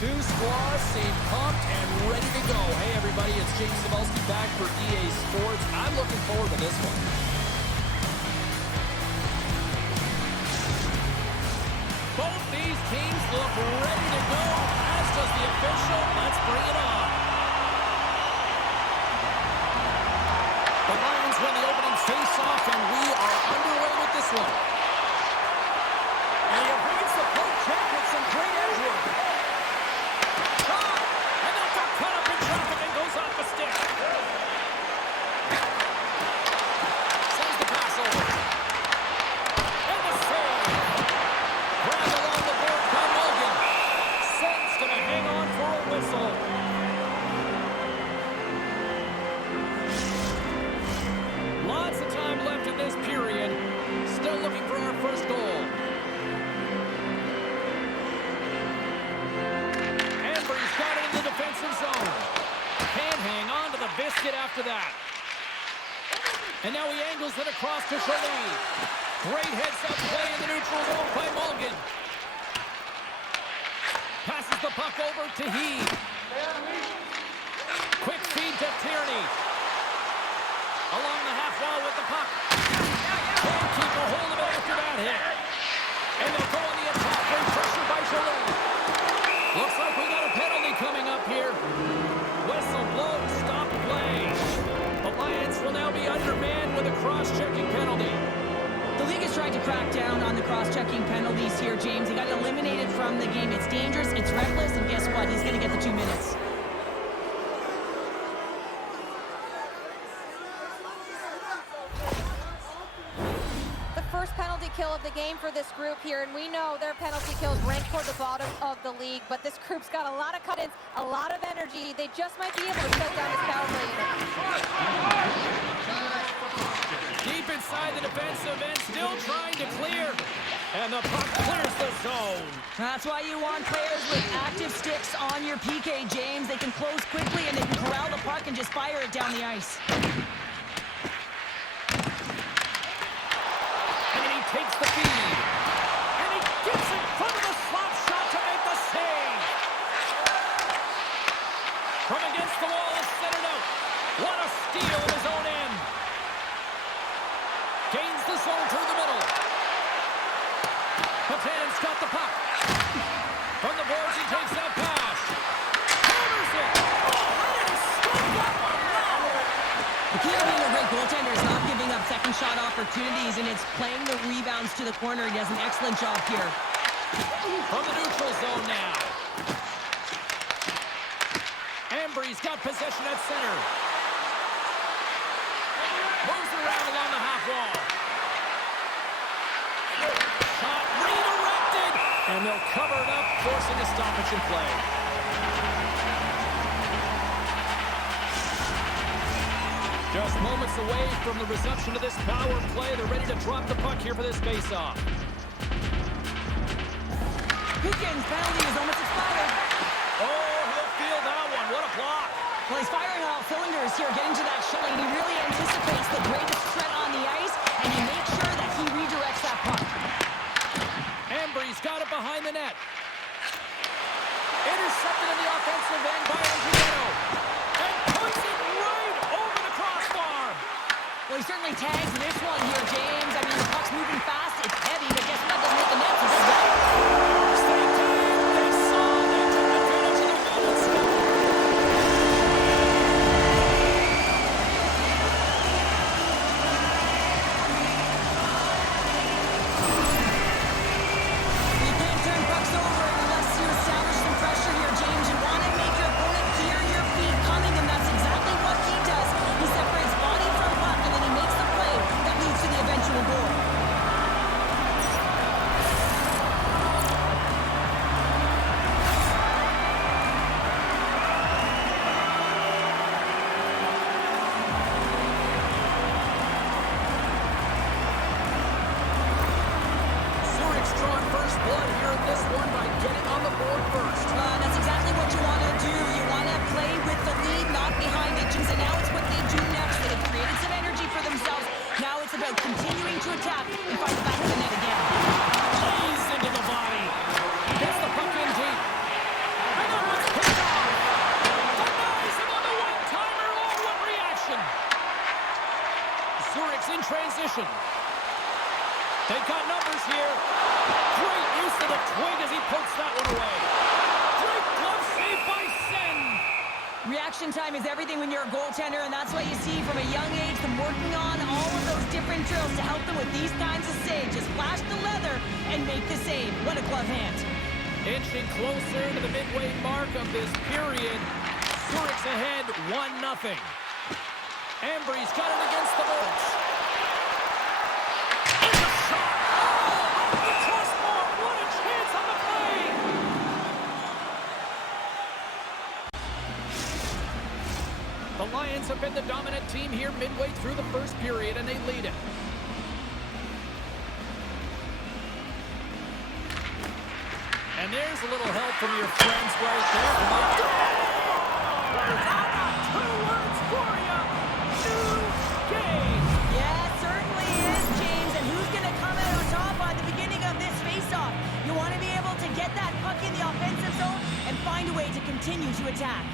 Two squads seem pumped and ready to go. Hey, everybody, it's James Cebulski back for EA Sports. I'm looking forward to this one. Both these teams look ready to go, as does the official. Let's bring it on. The Lions win the opening face-off, and we are underway with this one. And he avoids the poke check with some great edge work. And that got caught up in traffic and goes off the stick. Sends the pass over. And the save. Grabbed along the board by Logan. Saints going to hang on for a whistle. Lots of time left in this period. Still looking for our first goal. Ambry's got it in the defensive zone. Can't hang on to the biscuit after that. And now he angles it across to Chalet. Great heads-up play in the neutral zone by Mulligan. Passes the puck over to Heath. Quick feed to Tierney. Along the half wall with the puck. Can't keep a hold of it after that hit. And they'll go on the attack. Great pressure by Chalet. Looks like we got a penalty coming up here. Whistle blows, stop play. The Lions will now be undermanned with a cross-checking penalty. The league is trying to crack down on the cross-checking penalties here, James. He got eliminated from the game. It's dangerous, it's reckless, and guess what? He's going to get the 2 minutes. First penalty kill of the game for this group here, and we know their penalty kills rank toward the bottom of the league, but this group's got a lot of cut-ins, a lot of energy. They just might be able to shut down this power play. Deep inside the defensive end, still trying to clear, and the puck clears the zone. That's why you want players with active sticks on your PK, James. They can close quickly, and they can corral the puck and just fire it down the ice. Takes the feed, and he gets in front of the slot shot to make the save. From against the wall, is centered out. What a steal in his own end. Gains the zone through the middle. Patan's got the puck. From the boards, he takes that pass. Hammers it. Oh, how did he scoop that one? The key to being a great goaltender is not giving up second shot opportunities, and it's playing the rebounds to the corner. He does an excellent job here. From the neutral zone now. Ambry's got possession at center. Moves around along the half wall. Shot redirected, and they'll cover it up, forcing a stoppage in play. Just moments away from the resumption of this power play. They're ready to drop the puck here for this face-off. Pukin's penalty is almost expired. Oh, he'll feel that one. What a block. Well, he's firing all cylinders here, getting to that shot, and he really anticipates the greatest threat on the ice, and he makes sure that he redirects that puck. Ambry's got it behind the net. Intercepted in the offensive end by Andrietto. And puts it right over the crossbar. Well, he certainly tags this one here, James. I mean, the puck's moving fast. It's heavy, but guess what? Doesn't hit the net. It's Stay tuned. They saw they took advantage of the moment stop. You can't turn pucks over unless you establish some pressure here, James. You want to make your opponent fear your feet coming, and that's exactly what he does. He separates body from puck, and then he makes the play that leads to the eventual goal. pokes that one away. Great glove save by Sen. Reaction time is everything when you're a goaltender, and that's why you see from a young age them working on all of those different drills to help them with these kinds of saves. Just flash the leather and make the save. What a glove hand. Inching closer to the midway mark of this period. Zurich's ahead 1-0. Ambry's got it against the boards. And the shot! Oh, off the crossbar! What a chance on the play! The Lions have been the dominant team here midway through the first period, and they lead it. And there's a little help from your friends right there. Two words for you. New game. Yeah, it certainly is, James. And who's going to come out on top at the beginning of this faceoff? You want to be able to get that puck in the offensive zone and find a way to continue to attack.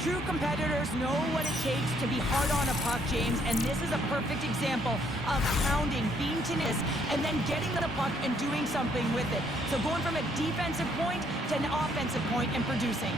True competitors know what it takes to be hard on a puck, James, and this is a perfect example of pounding, being tenacious, and then getting the puck and doing something with it. So going from a defensive point to an offensive point and producing.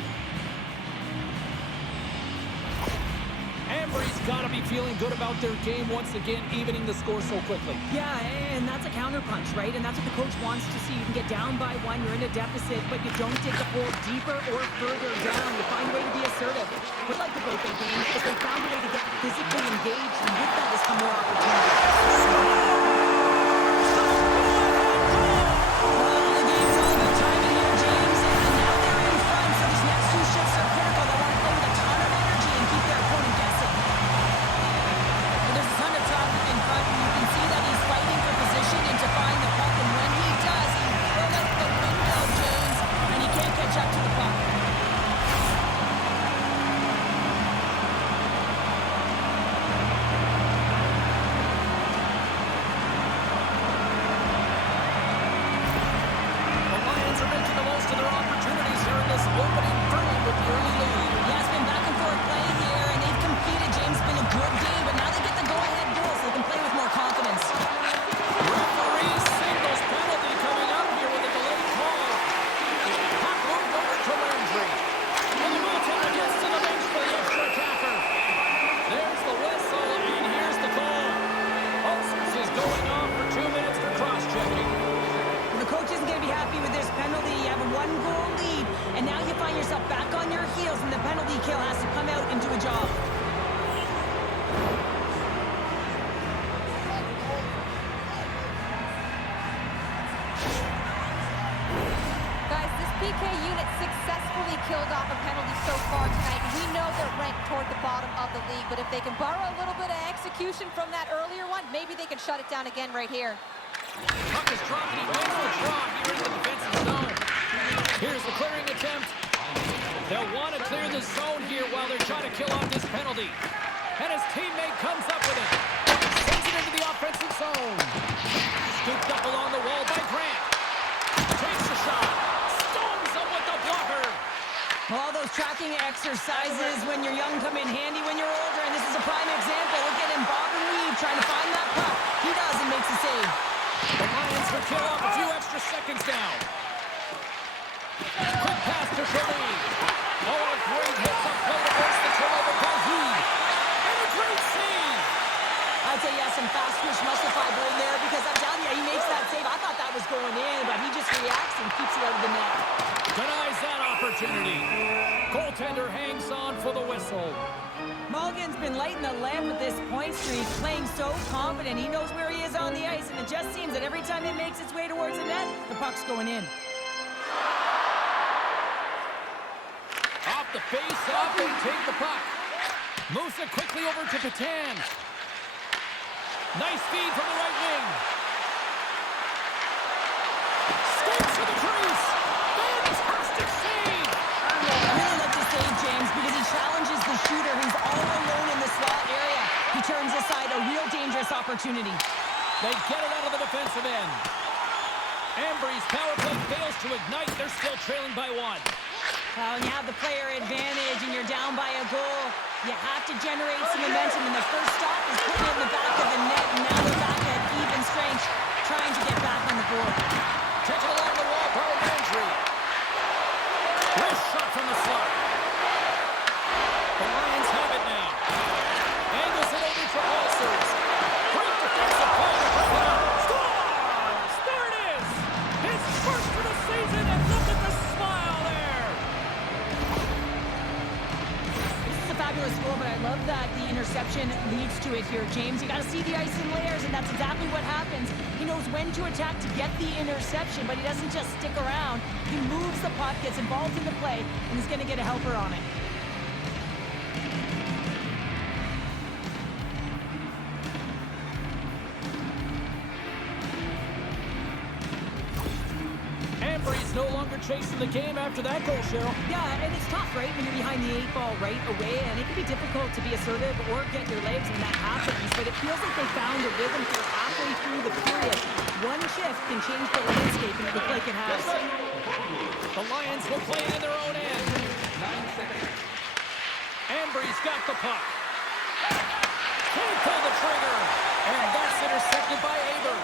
Ambry's got to be feeling good about their game once again, evening the score so quickly. Yeah, and that's a counterpunch, right? And that's what the coach wants to see. You can get down by one, you're in a deficit, but you don't take the pull deeper or further down. You find a way to be assertive. What I like about their game is they found a way to get physically engaged, and with that has come more opportunity. Well, the game's all about timing here, James, and now they're in front, so these next two shifts are critical. They want to play with a ton of energy and keep their opponent guessing. There's a ton of traffic in front, and you can see that he's fighting for position and to find the puck, and when he does, he throws out the window, James, and he can't catch up to the puck. The Lions are making the most of their opportunities here in this opening frame with the early lead. Yeah, it's been back and forth play here, and they've competed. James, it's been a good game, but now they get the go-ahead goal, so they can play with more confidence. Referee signals penalty coming up here with a delayed call. Puck moved over to Landry. And the goaltender gets to the bench for the extra attacker. There's the whistle, and here's the call. Olsers is going off for 2 minutes for cross-checking. The coach isn't going to be happy with this penalty. You have a one-goal lead, and now you find yourself back on your heels, and the penalty kill has to come out and do a job. Guys, this PK unit successfully killed off a penalty so far tonight. We know they're ranked toward the bottom of the league, but if they can borrow a little bit of execution from that earlier one, maybe they can shut it down again right here. Puck is dropped, and he makes the draw here into the defensive zone. Here's the clearing attempt. They'll want to clear the zone here while they're trying to kill off this penalty. And his teammate comes up with it. Sends it into the offensive zone. Scooped up along the wall by Grant. Takes the shot. Stones him with the blocker. All those tracking exercises when you're young come in handy when you're older, and this is a prime example. Look at him, bob and weave, trying to find that puck. He does and makes the save. The Lions will kill off a few extra seconds down. Quick pass to Shalee. Oh, a great hits-up play to force the turnover by Heed. And a great save. I'd say yes, some fast twitch muscle fiber in there, because I'm telling you, he makes that save. I thought that was going in, but he just reacts and keeps it out of the net. Denies that opportunity. Goaltender hangs on for the whistle. Mulligan's been lighting the lamp with this point streak, playing so confident. He knows where he is on the ice, and it just seems that every time it makes its way towards the net, the puck's going in. Off the face-off, they take the puck. Moves it quickly over to Patan. Nice feed from the right wing. Skates to the crease. Fantastic save. I really like to save James because he challenges the shooter who's all alone in the slot area. He turns aside a real dangerous opportunity. They get it out of the defensive end. Ambry's power play fails to ignite. They're still trailing by one. Well, when you have the player advantage and you're down by a goal, you have to generate some momentum, and the first stop is putting it in the back of the net, and now they're back at even strength, trying to get back on the board. Took it along the wall the interception leads to it here, James. You got to see the ice in layers, and that's exactly what happens. He knows when to attack to get the interception, but he doesn't just stick around. He moves the puck, gets involved in the play, and he's going to get a helper on it. Ambry's no longer chasing the game after that goal, Cheryl. Yeah, and it's tough, right, when you're behind the 8 ball right away, and it can be difficult to be assertive or get your legs when that happens, but it feels like they found a rhythm here halfway through the period. One shift can change the landscape, and it looks like it has. The Lions will play it in their own end. 9 seconds. Ambry's got the puck. Can't pull the trigger, and that's intercepted by Aber.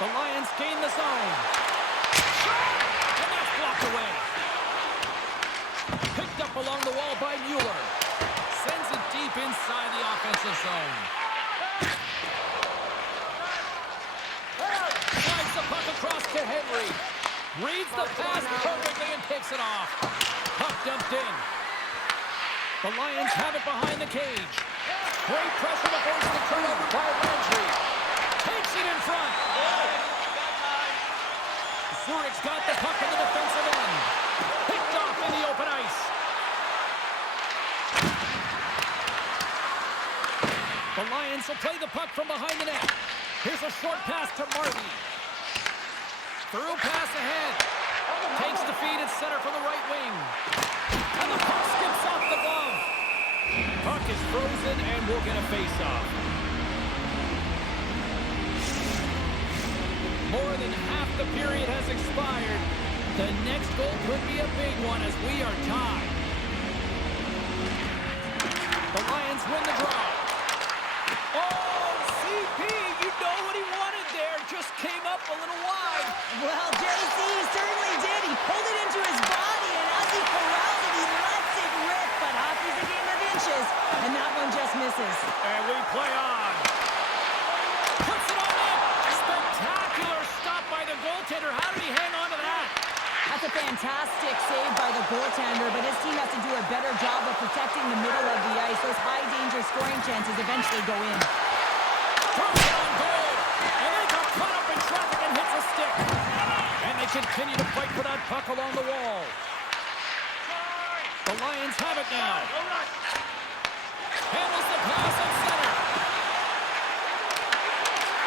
The Lions gain the zone. And that's blocked away. Picked up along the wall by Mueller. Sends it deep inside the offensive zone. Slides the puck across to Henry. Reads the pass perfectly and picks it off. Puck dumped in. The Lions have it behind the cage. Great pressure to force the turnover by Landry. Takes it in front. Zurich's got the puck in the defensive end. Picked off in the open ice. The Lions will play the puck from behind the net. Here's a short pass to Marty. Through pass ahead. Takes the feed at center from the right wing. And the puck skips off the glove. Puck is frozen and we'll get a face-off. More than half the period has expired. The next goal could be a big one as we are tied. The Lions win the draw. Oh, CP, you know what he wanted there. Just came up a little wide. Well, JC certainly did. He pulled it into his body, and as he corralled it, he lets it rip. But hockey's a game of inches, and that one just misses. And we play on. Puts it on net. Spectacular stop by the goaltender. How did he hang on to that? That's a fantastic save by the goaltender, but his team has to do a better job of protecting the middle of the ice. Those high-danger scoring chances eventually go in. Throws it on goal. And they got caught up in traffic and hits a stick. And they continue to fight for that puck along the wall. The Lions have it now. Handles the pass at center.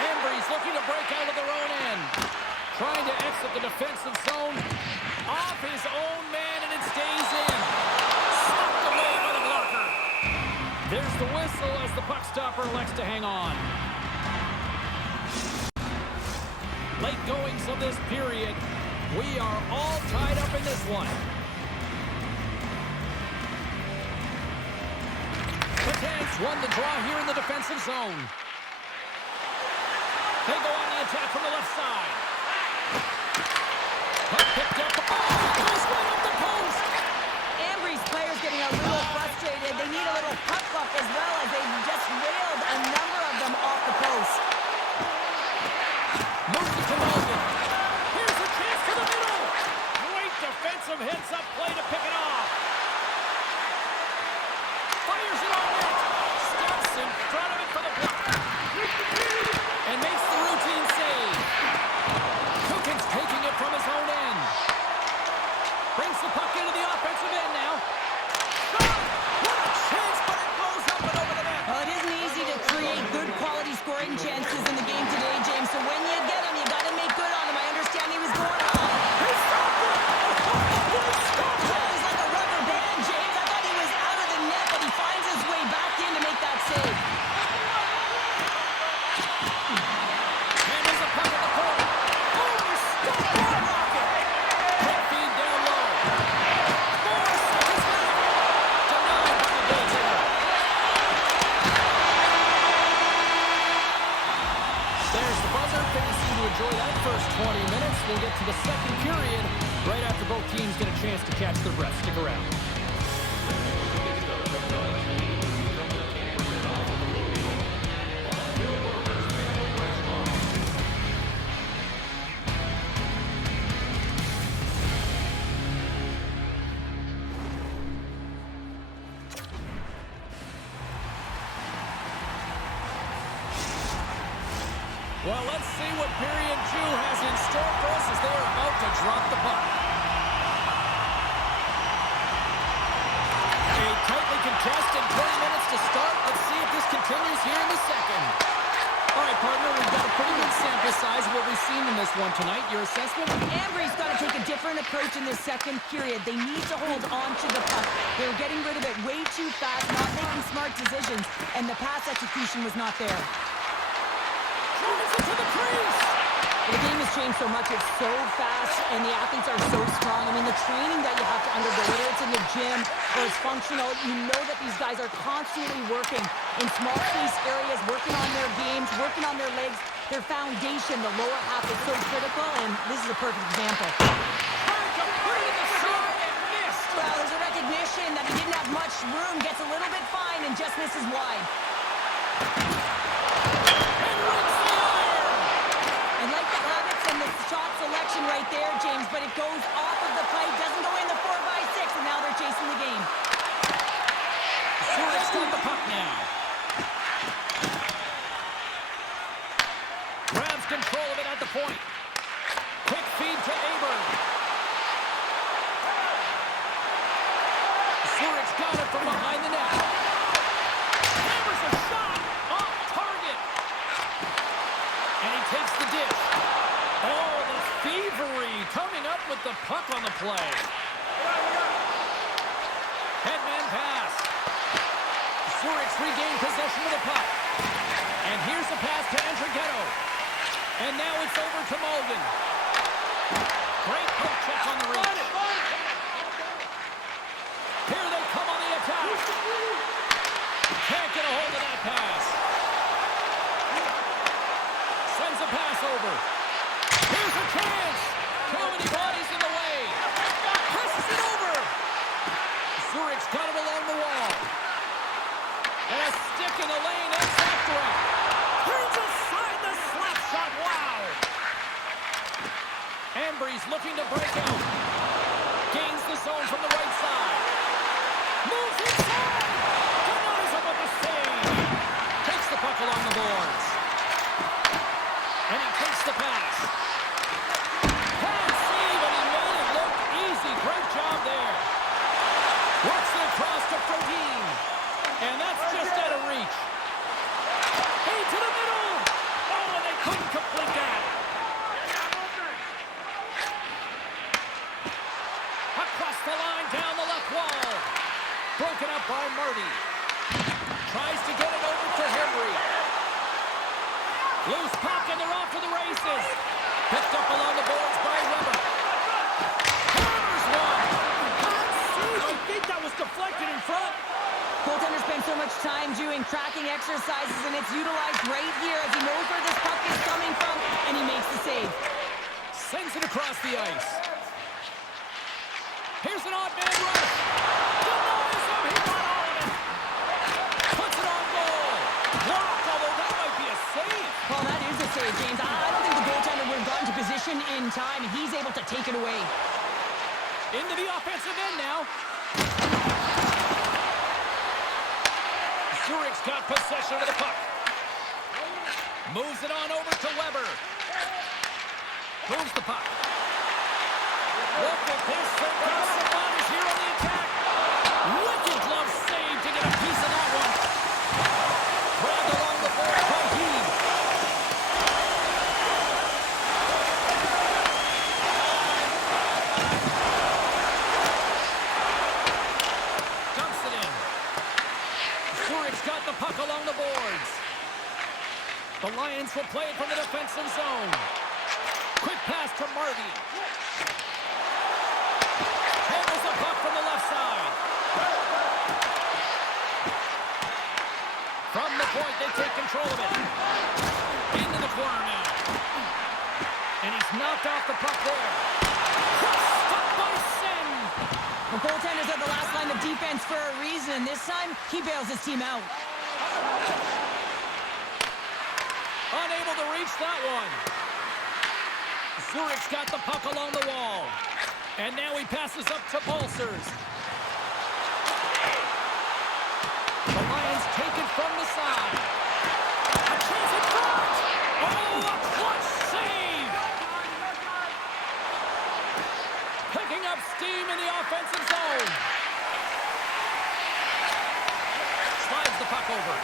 Ambry's looking to break out of their own end. Trying to exit the defensive zone. Off his own man, and it stays in. Stopped away by the blocker. There's the whistle as the puck stopper elects to hang on. Late goings of this period. We are all tied up in this one. The Tanks won the draw here in the defensive zone. They go on the attack from the left side. Puck picked up. Oh, it goes right up the post. Ambry's players getting a little frustrated. They need a little puck luck as well as they just railed a number of them off the post. Moves it to Logan. Here's a chance to the middle. Great defensive heads-up play to pick it off. Fires it on net. Steps in front of it for the block. And makes the routine save. Cookin's taking it from his own end. Brings the puck into the offensive end now. Shot! What a chance, but it goes up and over the net. Well, it isn't easy to create good quality scoring chances in the game today, James. So when you get them, you got to make good on them. I understand he was going high. He stopped it! He stopped it! He's like a rubber band, James. I thought he was out of the net, but he finds his way back in to make that save. Handles the puck at the corner. Oh, he stopped it! Rocket! Quick feed down low. 4 seconds left. Denied by the goaltender. There's the buzzer. Fans seem to enjoy that first 20 minutes. We'll get to the second period right after both teams get a chance to catch their breath. Stick around. Well, let's see what period 2 has in store for us as they are about to drop the puck. A tightly contested 20 minutes to start. Let's see if this continues here in the second. All right, partner, we've got a pretty good sample size of what we've seen in this one tonight. Your assessment? Ambry's got to take a different approach in this second period. They need to hold on to the puck. They were getting rid of it way too fast, not making smart decisions, and the pass execution was not there. Drives it to the crease. The game has changed so much. It's so fast, and the athletes are so strong. I mean, the training that you have to undergo, whether it's in the gym or it's functional, you know that these guys are constantly working in small space areas, working on their games, working on their legs. Their foundation, the lower half, is so critical, and this is a perfect example. Trying to put it in the side and missed. Well, there's a recognition that he didn't have much room, gets a little bit fine, and just misses wide. I like the habits and the shot selection right there, James, but it goes off of the pipe, doesn't go in the 4x6, and now they're chasing the game. Zurich's got the puck now. Grabs control of it at the point. Quick feed to Aberg. Zurich's got it from behind the net. Hammers a shot off target. And he takes the dish. Oh, the thievery coming up with the puck on the play. Headman pass. Zurich's regained possession of the puck. And here's the pass to Andri-Piotta. And now it's over to Mulligan. Great poke check on the reach. Here they come on the attack. Can't get a hold of that pass. Sends a pass over. Here's a chance. Too many bodies in the way. Presses it over. Zurich's got it along the wall. And a stick in the lane ends that threat. Turns aside the slap shot. Wow. Ambry's looking to break out. Gains the zone from the right side. Moves inside. Denies him with the save. Takes the puck along the boards. And he takes the pass. Can't save, and he made it look easy. Great job there. Works it across to Frodin. And that's just out of reach. Hey, to the middle. Oh, and they couldn't complete that. Across the line, down the left wall. Broken up by Marty. Tries to get it over to Henry. Loose puck, and they're off to the races. Picked up along the boards by Weber. Hammers one. I think that was deflected in front. Goaltender spends so much time doing tracking exercises, and it's utilized right here as he knows where this puck is coming from, and he makes the save. Sends it across the ice. Here's an odd man rush. Denies him. He got all of it. Puts it on goal. Blocked, although that might be a save. Well, that is a save, James. I don't think the goaltender would have gotten to position in time, and he's able to take it away. Into the offensive end now. Zurich's got possession of the puck. Moves it on over to Weber. Moves the puck. Look at this. They've got some bodies here on the attack. Wicked glove save to get a piece of that one. Grabbed along the board by Heed. Dumps it in. Zurich's got the puck along the boards. The Lions will play it from the defensive zone. Quick pass to Marty. Handles the puck from the left side. From the point, they take control of it. Into the corner now. And he's knocked off the puck there. Stuck by Sen. The goaltenders are the last line of defense for a reason. This time, he bails his team out. Unable to reach that one. Zurich's got the puck along the wall. And now he passes up to Balsers. The Lions take it from the side. A chance in front. Oh, a up steam in the offensive zone. Slides the puck over.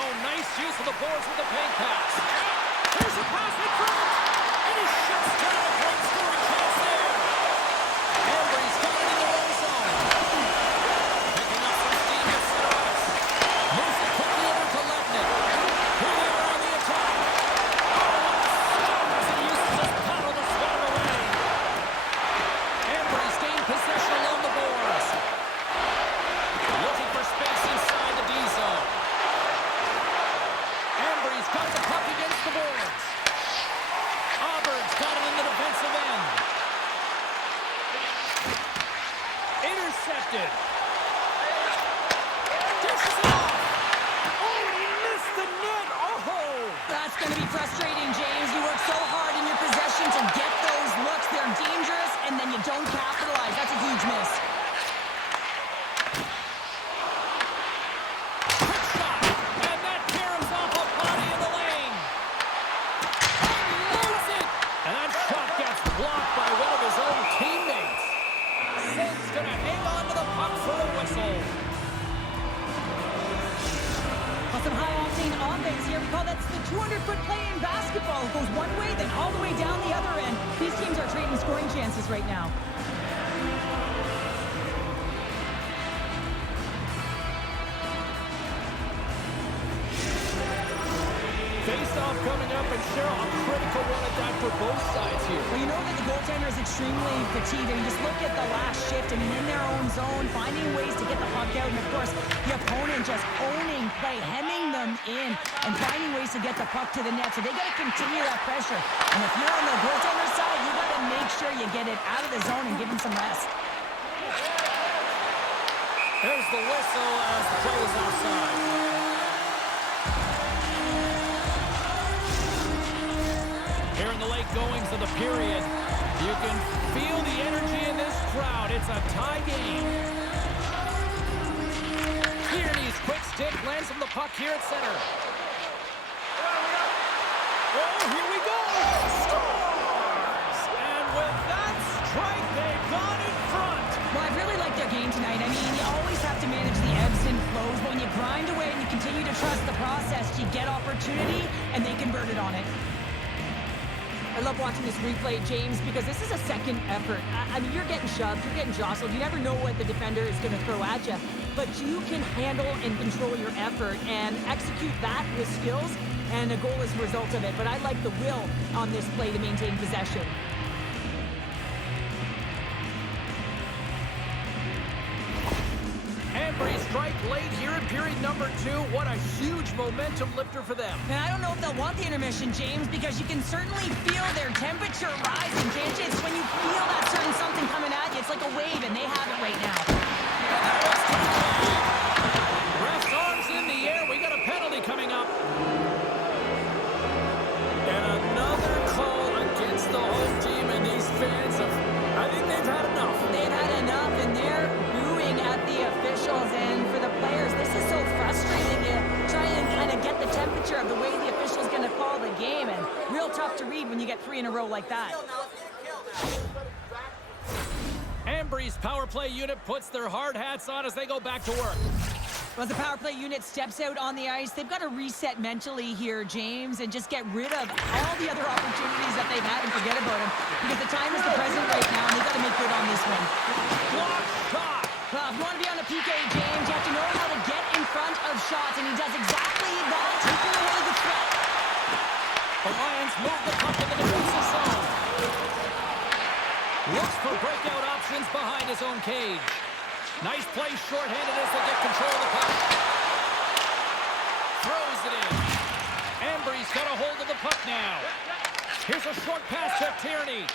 Oh, nice use of the boards with the paint pass. Here's a pass in front. And he shuts down a great scoring chance there. Ambry's got it in the low zone. Picking up some steam at center ice. Moves it quickly over to Letnick. Here they are on the attack. Oh, as he uses his paddle to swat it away. Ambry's gained possession along the boards. Looking for space inside the D zone. Ambry's got the puck against the boards. Auburn's got it in the defensive end. Intercepted. Dishes it off. Oh, he missed the net. Oh! That's going to be frustrating, James. You work so hard in your possession to get those looks. They're dangerous, and then you don't capitalize. That's a huge miss. Quick shot. And that caroms off a body in the lane. Unloads it. And that shot gets blocked by one of his own teammates. Sid's going to hang on to the puck for a whistle. Well, some high-octane offense here. We call that the 200-foot play in basketball. It goes one way, then all the way down the other end. These teams are trading scoring chances right now. Face-off coming up, and Cheryl, a critical one at that for both sides here. Well, you know that the goaltender is extremely fatigued. I mean, just look at the last shift. I mean, in their own zone, finding ways to get the puck out. And, of course, the opponent just owning play, hemming them in, and finding ways to get the puck to the net. So they got to continue that pressure. And if you're on the goaltender side, you got to make sure you get it out of the zone and give him some rest. There's the whistle as the play is offside. Here in the late goings of the period, you can feel the energy in this crowd. It's a tie game. Kearney's quick stick lands from the puck here at center. Oh, here we go! Scores! And with that strike, they got in front. Well, I really like their game tonight. I mean, you always have to manage the ebbs and flows, but when you grind away and you continue to trust the process, you get opportunity, and they convert it on it. I love watching this replay, James, because this is a second effort. I mean, you're getting shoved, you're getting jostled. You never know what the defender is going to throw at you. But you can handle and control your effort and execute that with skills, and a goal is a result of it. But I like the will on this play to maintain possession. Ambry strike late here in period number 2. What a huge momentum lifter for them. And I don't know if they'll want the intermission, James, because you can certainly feel their temperature rising, can't you? It's when you feel that certain something coming at you. It's like a wave, and they have it right now. Ref's arms in the air. We got a penalty coming up. And another call against the home team, and these fans I think they've had enough. They've had enough, and they're booing at the officials. And for the players, this is so frustrating. You try and kind of get the temperature of the way the official's going to call the game, and real tough to read when you get 3 in a row like that. Ambry's power play unit puts their hard hats on as they go back to work. As the power play unit steps out on the ice, they've got to reset mentally here, James, and just get rid of all the other opportunities that they've had and forget about them. Because the time is the present right now, and they've got to make good on this one. Block shot! Well, if you want to be on the PK, James, you have to know how to get in front of shots, and he does exactly that, taking away the threat. The Lions move the puck in the defensive zone. Looks for breakout options behind his own cage. Nice play shorthanded as they get control of the puck. Throws it in. Ambry's got a hold of the puck now. Here's a short pass to Tierney.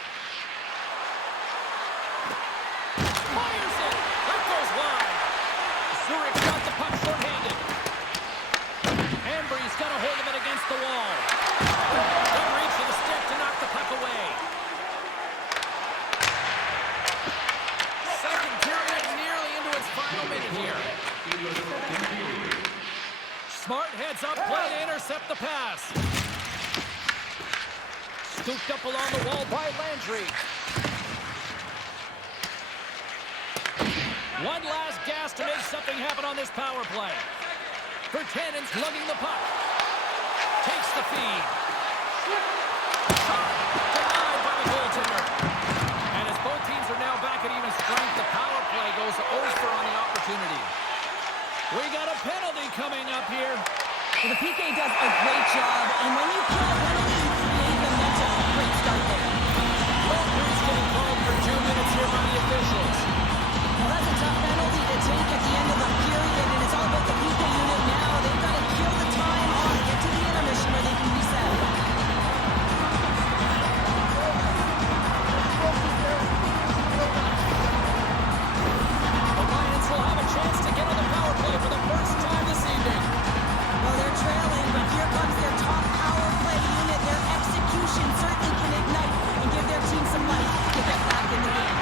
Fires it. That goes wide. Zurich's got the puck shorthanded. Ambry's got a hold of it against the wall. Good reach to the stick to knock the puck away. Second period nearly into its final minute here. Smart heads up play to intercept the pass. Scooped up along the wall by Landry. One last gas to make something happen on this power play. Virtanen's lugging the puck. Takes the feed. Shot denied by the goaltender. And as both teams are now back at even strength, the power play goes over on the opportunity. We got a penalty coming up here. Well, the PK does a great job, and when you kill a penalty, you create momentum. Great start there. Well, Bruce getting called for 2 minutes here by the officials. Well, that's a tough penalty to take at the end of the period, and it's all about the PK unit now. They've got to kill the time on to get to the intermission where they can reset. The Lions will have a chance to get on the power play for the first time this evening. Well, they're trailing, but here comes their top power play unit. Their execution certainly can ignite and give their team some life to get back in the game.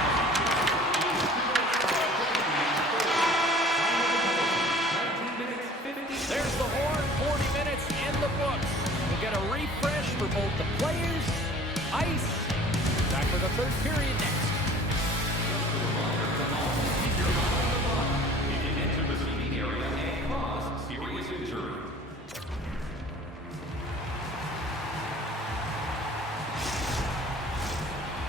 There's the horn, 40 minutes in the books. We'll get a refresh for both the players, ice. Back for the third period next.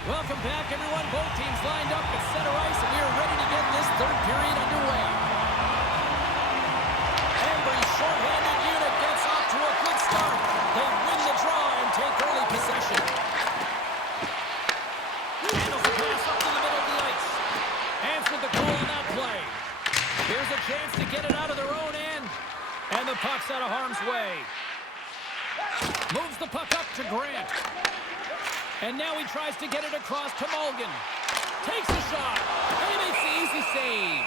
Welcome back, everyone. Both teams lined up at center ice, and we are ready to get this third period underway. Ambry's short-handed unit gets off to a good start. They win the draw and take early possession. Handles the pass up to the middle of the ice. Answered the call on that play. Here's a chance to get it out of their own end. And the puck's out of harm's way. Moves the puck up to Grant. And now he tries to get it across to Mulligan. Takes a shot. And he makes the easy save.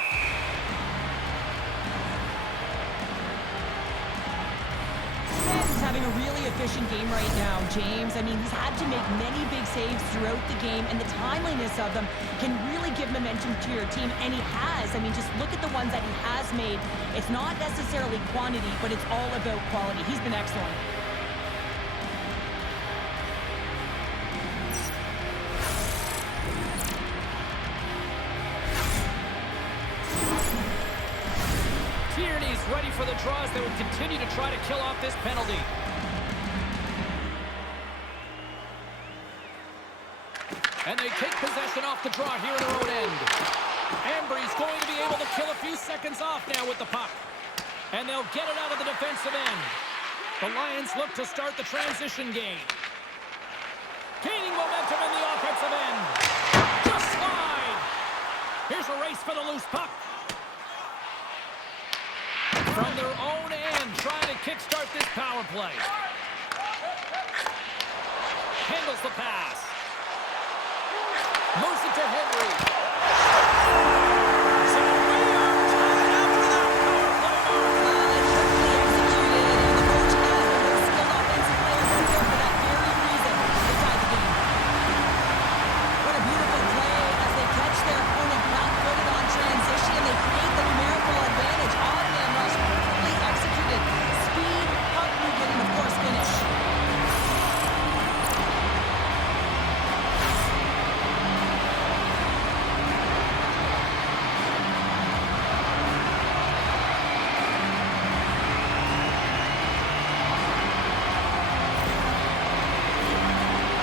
He's having a really efficient game right now, James. I mean, he's had to make many big saves throughout the game, and the timeliness of them can really give momentum to your team, and he has. I mean, just look at the ones that he has made. It's not necessarily quantity, but it's all about quality. He's been excellent. Tierney's ready for the draws that would continue to try to kill off this penalty. And they take possession off the draw here in their own end. Ambry's going to be able to kill a few seconds off now with the puck. And they'll get it out of the defensive end. The Lions look to start the transition game. Gaining momentum in the offensive end. Just slide. Here's a race for the loose puck. From their own end, trying to kickstart this power play. Handles the pass. Moves it to Henry. So we are tied after that power play mark. Perfectly executed, and the coach has the most skilled offensive players out there for that very reason. They tied the game. What a beautiful play as they catch their opponent flat-footed on transition. They create the numerical advantage. Odd-man rush, perfectly executed. Speed, puck movement, and of course finish.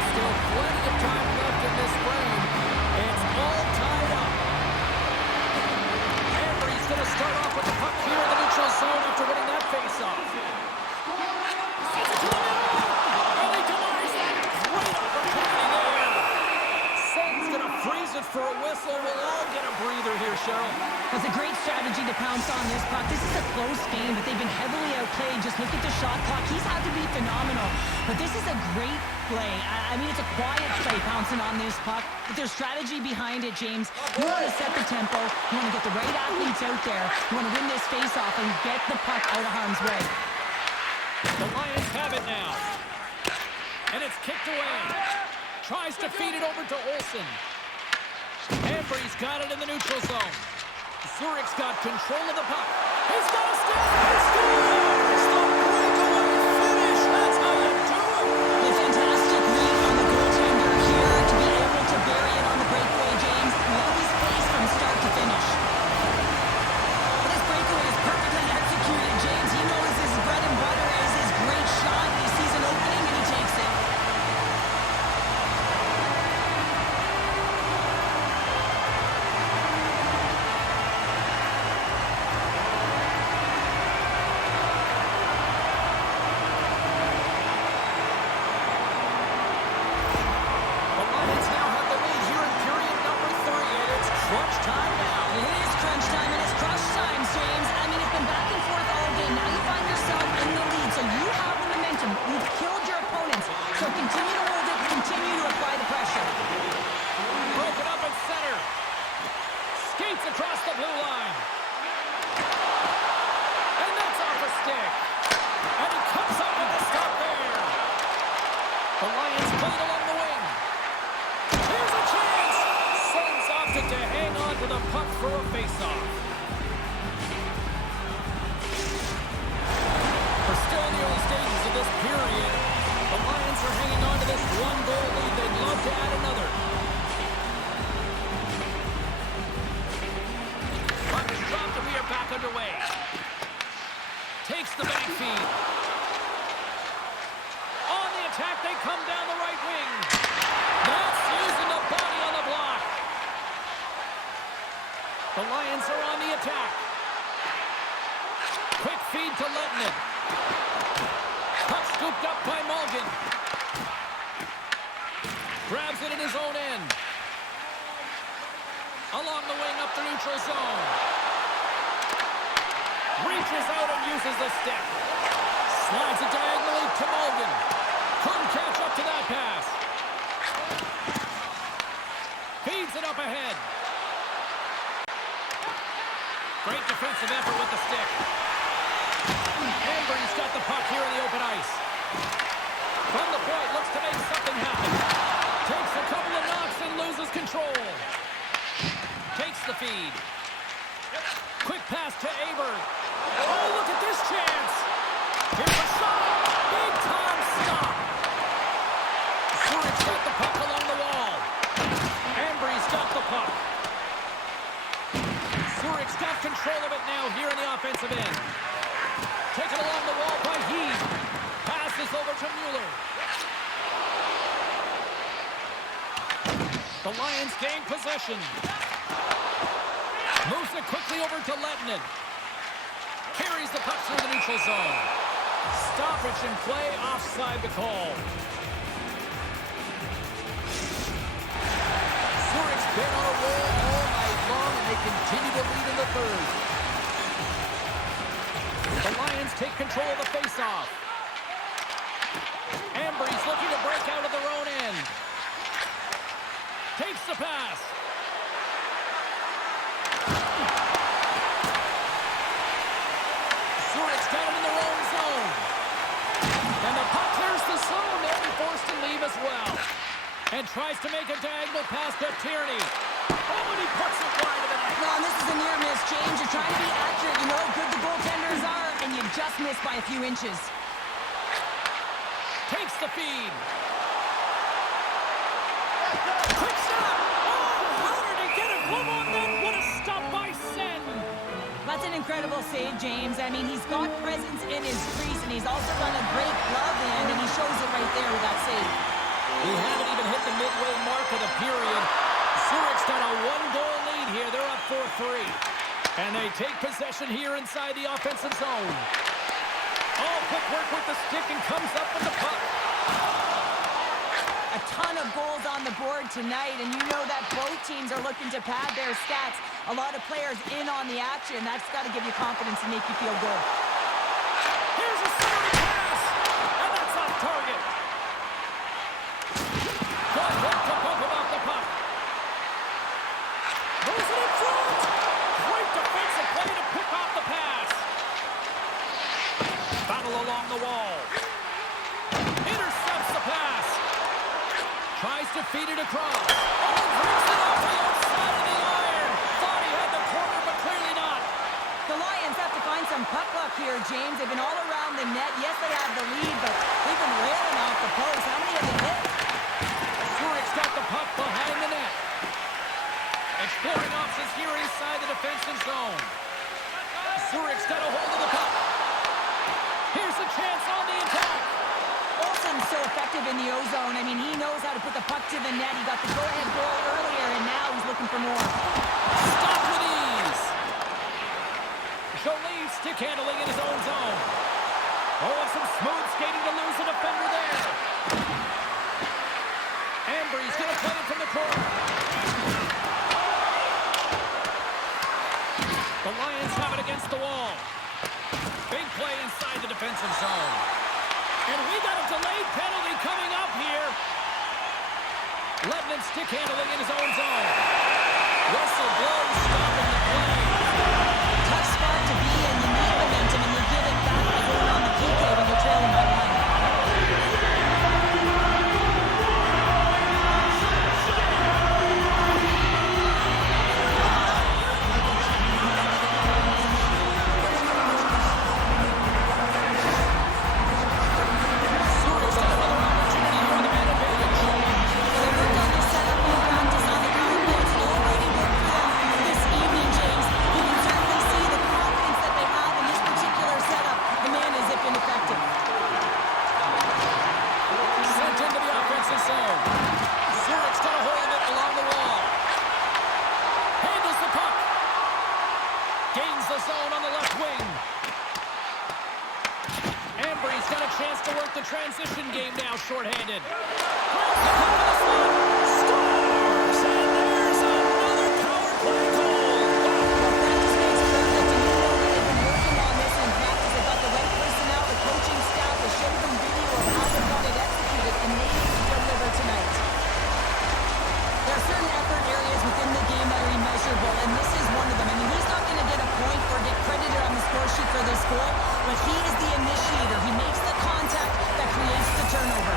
Still plenty of time left in this frame. It's all tied up. Ambry's going to start off with the puck here in the neutral zone after winning that faceoff. Sends it to the middle. And they demise that. Great opportunity there. Sen's going to freeze it for a whistle. We'll all get a breather here, Cheryl. It's a great strategy to pounce on this puck. This is a close game, but they've been heavily outplayed. Just look at the shot clock. He's had to be phenomenal. But this is a great play. I mean, it's a quiet play pouncing on this puck. But there's strategy behind it, James. You want to set the tempo. You want to get the right athletes out there. You want to win this face-off and get the puck out of harm's way. The Lions have it now. And it's kicked away. Tries to feed it over to Olsen. Ambry's got it in the neutral zone. Zurich's got control of the puck. He's got a stick. He scores! The breakaway finish. That's how you do it. A fantastic read on the goaltender here to be able to bury it on the breakaway, James. Love his pace from start to finish. it to hang on to the puck for a faceoff. We're still in the early stages of this period. The Lions are hanging on to this one-goal lead. They'd love to add another. Puck is dropped and we are back underway. Takes the back feed. On the attack, they come down the right wing. That's using the body on the block. The Lions are on the attack. Quick feed to Lettinen. Puck scooped up by Malgin. Grabs it in his own end. Along the wing up the neutral zone. Reaches out and uses the stick. Slides it diagonally to Malgin. Couldn't catch up to that pass. Feeds it up ahead. Great defensive effort with the stick. Ambri-Piotta's got the puck here in the open ice. From the point, looks to make something happen. Takes a couple of knocks and loses control. Takes the feed. Quick pass to Aberg. Oh, look at this chance. Here's a shot. Big time stop. Zurich's got the puck along the wall. Ambri-Piotta's got the puck. Zurich's got control of it now here in the offensive end. Taken along the wall by Heed. Passes over to Mueller. The Lions gain possession. Moves it quickly over to Lettinen. Carries the puck through the neutral zone. Stoppage in play, offside to call. Zurich's been on a roll all night long, and they continue to lead in the third. The Lions take control of the faceoff. Ambri-Piotta's looking to break out of their own end. Takes the pass. Zurich's got it in their own zone. And the puck clears the zone. They'll be forced to leave as well. And tries to make a diagonal pass to Tierney. Oh, and he puts it wide of the net. No, and this is a near miss, James. You're trying to be accurate. You know how good the goaltenders are, and you just missed by a few inches. Takes the feed. Quick stop. Oh, how did he get a glove on that? What a stop by Sen. That's an incredible save, James. I mean, he's got presence in his crease, and he's also got a great glove hand, and he shows it right there with that save. We haven't even hit the midway mark of the period. Zurich's got a one-goal lead here. They're up 4-3. And they take possession here inside the offensive zone. Oh, quick work with the stick and comes up with the puck. A ton of goals on the board tonight, and you know that both teams are looking to pad their stats. A lot of players in on the action. That's got to give you confidence and make you feel good. Here's a centering pass, and that's off target. Good work to bump him off the puck. Moves it in front. Great defensive play to pick off the pass. Battle along the wall. Intercepts the pass. Tries to feed it across. Oh, brings it off the outside of the iron. Thought he had the corner, but clearly not. The Lions have to find some puck luck here, James. They've been all around the net. Yes, they have the lead, but they've been railing off the post. How many have they hit? Zurich's got the puck behind the net. Exploring options here inside the defensive zone. Zurich's got a hold of the puck. Here's a chance on the attack. Olsen's so effective in the O-zone. I mean, he knows how to put the puck to the net. He got the go-ahead goal earlier, and now he's looking for more. Stop with ease. Jolie stick handling in his own zone. Oh, and some smooth skating to lose a defender there. Ambri-Piotta's going to play it from the corner. The Lions have it against the wall. Big play inside the defensive zone. And we got a delayed penalty coming up here. Lettinen stick handling in his own zone. Whistle blows, stopping the play. Tough spot to be in. You need momentum, and you give it back by going on the PK when you're trailing by one. shorthanded. Grabs the puck with a slot. Scores! And there's another power play goal. Well, practice makes perfect, and you know that they've been working on this in practice. They got the right personnel, the coaching staff, to show them video of how they've got it executed, and they need to deliver tonight. There are certain effort areas within the game that are immeasurable, and this is one of them. I mean, he's not going to get a point or get credited on the score sheet for this goal, but he is the initiator. He makes the contact that creates the turnover.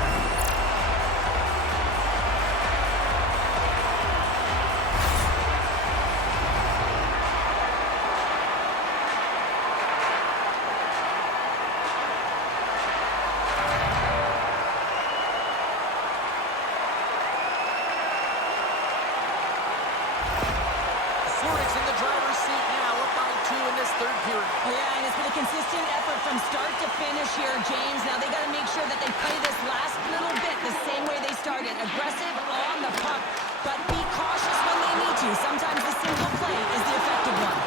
Zurich's in the driver's seat now, up by 2 in this third period. Oh, yeah, and it's been a consistent effort from start to finish here, James. Now they got to make sure that they play this last little bit the same way they started. Aggressive on the puck, but be cautious when they need to. Sometimes the single play is the effective one.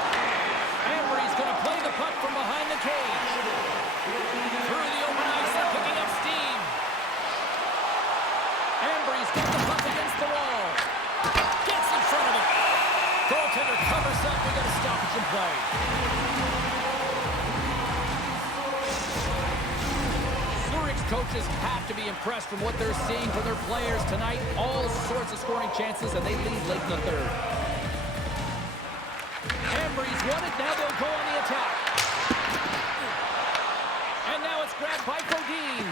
Ambry's going to play the puck from behind the cage. Through the open ice, they're picking up steam. Ambry's got the puck against the wall. Gets in front of it. Goaltender covers up. We got a stoppage in play. Zurich's coaches have to be impressed from what they're seeing from their players tonight. All sorts of scoring chances, and they lead late in the third. Ambry's won it. Now they'll go on the attack. And now it's grabbed by Godin.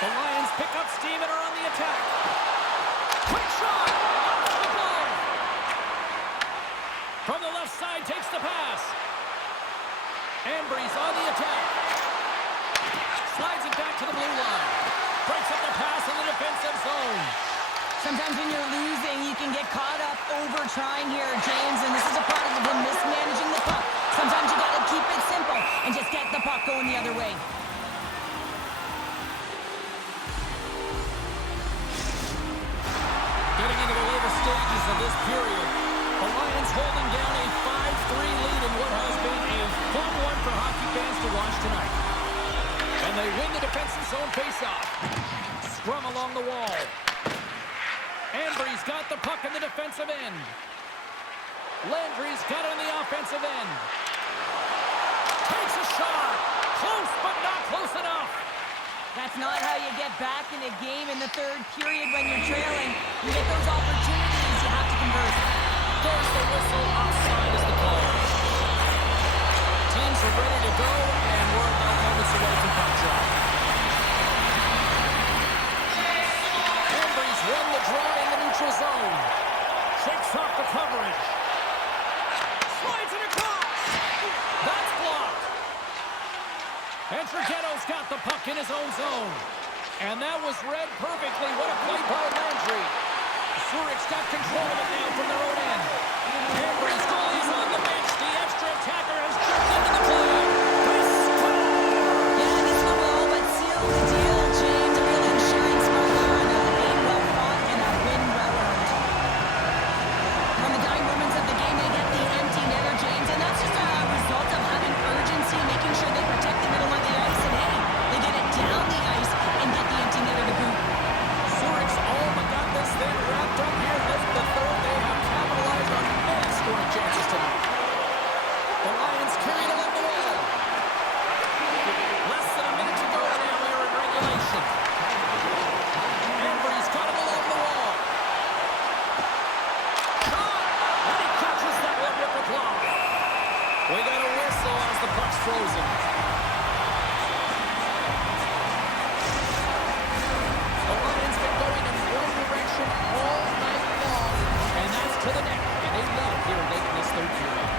The Lions pick up steam and are on the attack. Quick shot! Off the glove! From the left side, takes the pass. Ambry's on the attack. Slides it back to the blue line. Breaks up the pass in the defensive zone. Sometimes when you're losing, you can get caught up over trying here, James, and this is a product of him mismanaging the puck. Sometimes you got to keep it simple and just get the puck going the other way. Getting into the later stages of this period, the Lions holding down a 5-3 lead in what has been a fun one for hockey fans to watch tonight. And they win the defensive zone faceoff. Scrum along the wall. Ambry's got the puck in the defensive end. Landry's got it in the offensive end. Takes a shot. Close, but not close enough. That's not how you get back in a game in the third period when you're trailing. You get those opportunities, you have to convert. There's the whistle. Offside is the call. Teams are ready to go, and we're about moments away from puck drop. Ambry's won the draw in the neutral zone. Shakes off the coverage. Slides it across. That's blocked. And Trighetto's got the puck in his own zone. And that was read perfectly. What a play by Landry. Zurich's got control of it now from their own end. Ambry's goalie's on the bench. The extra attacker has jumped into the play. They score! Yeah, this one will all but seal the deal, James. A real insurance marker and a game well fought and a win well earned. From the dying moments of the game, they get the empty netter, James, and that's just a result of having urgency, making sure they protect the middle of the ice, and hey, they get it down the ice and get the empty netter to boot. Zurich's all but got this thing wrapped up here late in the third. They have capitalized on many scoring chances tonight. The Lions carried along the wall. Less than a minute to go now here in regulation. Ambry's got it along the wall. Shot! And he catches that one with the glove. We got a whistle as the puck's frozen. The Lions been going in one direction all night long, and that's to the net. And they lead here late in this third period.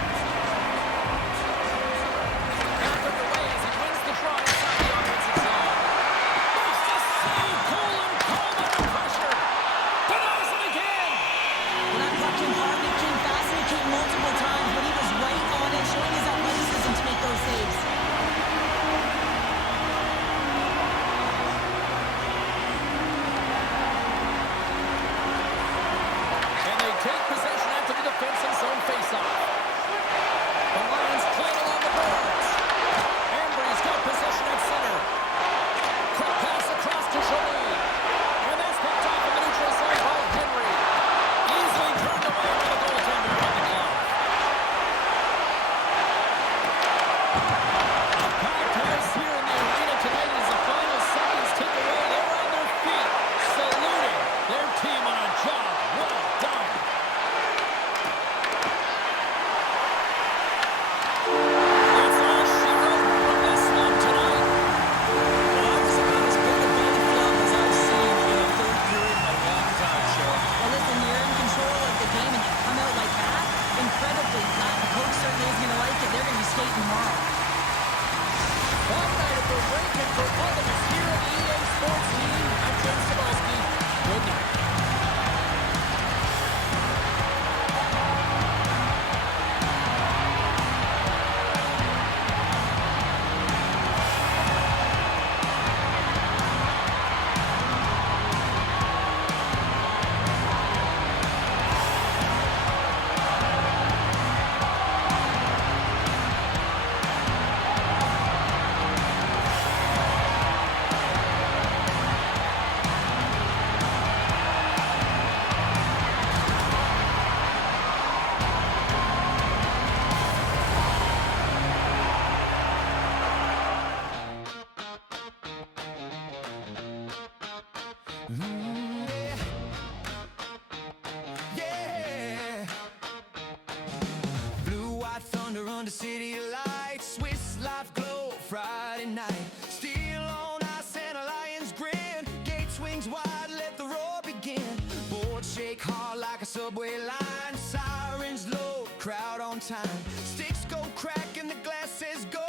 Kick hard like a subway line. Sirens low, crowd on time. Sticks go crack and the glasses go.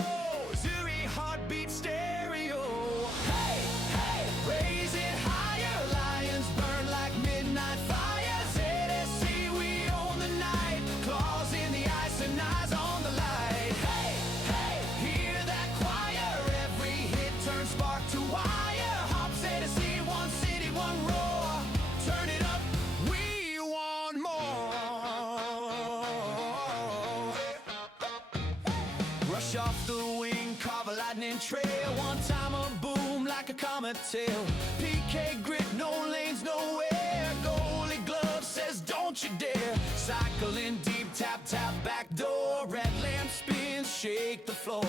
Zuri heartbeat stereo. Hey, hey, raise it higher. Lions burn like midnight fire. ZSC, we own the night. Claws in the ice and eyes on the light. Hey, hey, hear that choir. Every hit turns spark to wire. Hop ZSC, one city, one roar. Turn it up, we want more. Rush off the wing, carve a lightning trail. One time a boom like a comet tail. PK grit, no lanes, nowhere. Goalie glove says don't you dare. Cycling deep, tap, tap, back door. Red lamp spins, shake the floor.